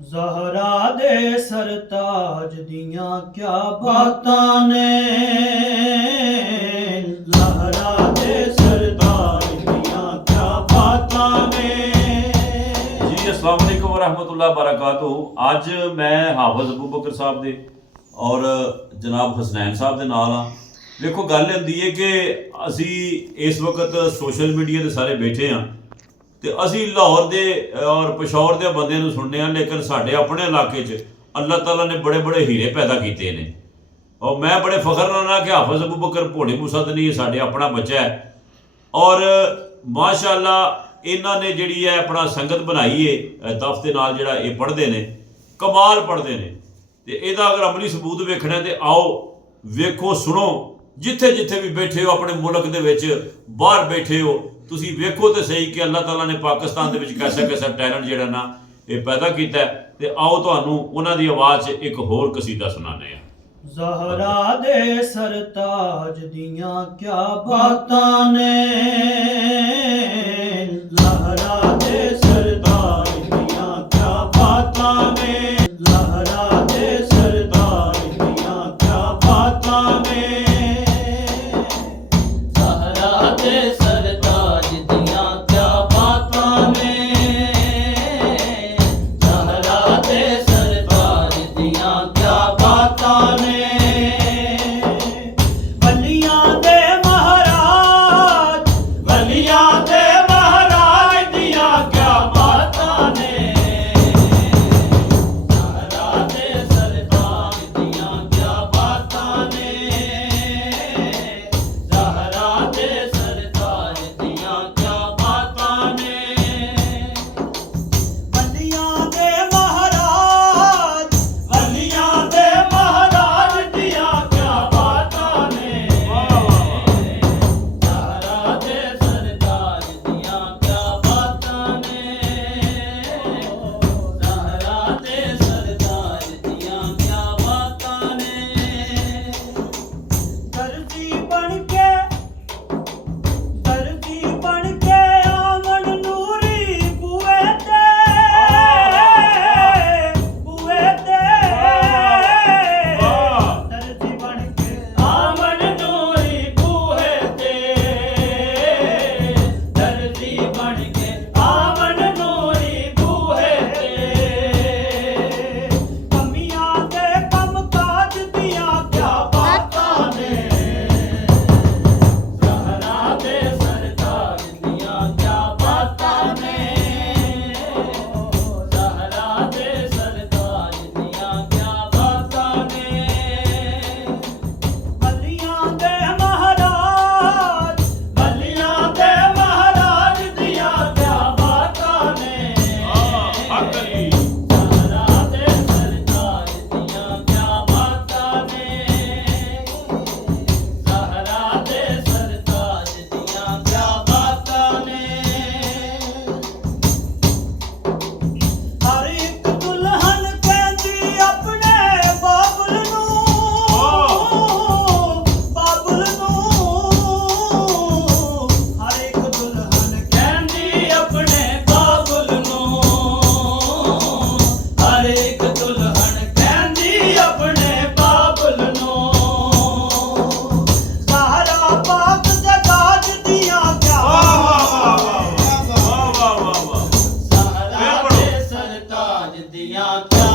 ज़हरा दे सरताज दियां क्या बातां ने। ज़हरा दे सरताज दियां क्या बातां ने। जी अस्सलाम वालेकुम वरहमतुल्लाह बरकातहू। अज मैं हाफिज अबू बकर साहब दे और जनाब हसनैन साहब दे नाल हाँ। देखो गल हुंदी है कि असी इस वक्त सोशल मीडिया ते सारे बैठे हाँ तो असी लाहौर दे और पेशौर दे बंदे नूं सुनने हाँ, लेकिन साडे अपने इलाके च अल्लाह ताला ने बड़े बड़े हीरे पैदा किए हैं। और मैं बड़े फखर नाल कि हाफिज अबू बकर भोली मुसद नहीं साडे अपना बच्चा है। और माशाअल्लाह इन्हां ने जिहड़ी है अपना संगत बनाई है दफ दे नाल जिहड़ा ये पढ़ते हैं, कमाल पढ़ते हैं। तो यदा अगर अमली सबूत वेखना है तो आओ वेखो सुनो, जिथे जिथे भी बैठे हो अपने मुल्क दे विच बाहर बैठे हो तुसी वेखो तो सही कि अल्लाह ताला ने पाकिस्तान दे विच कैसा कैसा टैलेंट जिहड़ा ना ये पैदा किया है। तो आओ तुहानूं उन्हां दी आवाज़ च एक होर कसीदा सुनाने हैं। ज़हरा दे सरताज दियां क्या बातां ने। ज़हरा दे सरताज दियां क्या बातां ने। ज़हरा दे सरताज दियां क्या बातां ने। ज़हरा दे सरताज दियां क्या बातां ने। ज़हरा दे सरताज दियां क्या बातां ने। वलियां दे महाराज, वलियां दे महाराज दियां क्या बातां ने। ज़हरा दे सरताज दियां क्या बातां ने। ज़हरा दे सरताज दियां क्या बातां ने। वलियां दे महाराज, वलियां दे महाराज दियां क्या बातां ने। ज़हरा दे सरताज दियां क्या बातां ने। ज़हरा दे सरताज दियां क्या बातां ने। दर्जी बनके, दर्जी बनके आमन नूरी बूए ते, बूए ते। दर्जी बनके आमन नूरी बूए ते। दर्जी बनके आमन नूरी बूए ते। कमियां ते कम काज दियां क्या बातां ने। ज़हरा दे सरताज दियां क्या बातां ने। ज़हरा दे सरताज दियां क्या बातां ने। वलियां दे महाराज, वलियां दे महाराज दियां क्या बातां ने। ज़हरा दे सरताज दियां क्या बातां ने। ज़हरा दे सरताज दियां क्या बातां ने। हर एक दुल्हन कहंदी अपने बाबुल नूं, बाबुल नूं। हर एक दुल्हन कहंदी अपने बाबुल नूं। हर एक दुल्हन कहंदी अपने बाबुल नूं। ज़हरा पाक जगाज दियां क्या बातां ने। ज़हरा दे सरताज दियां क्या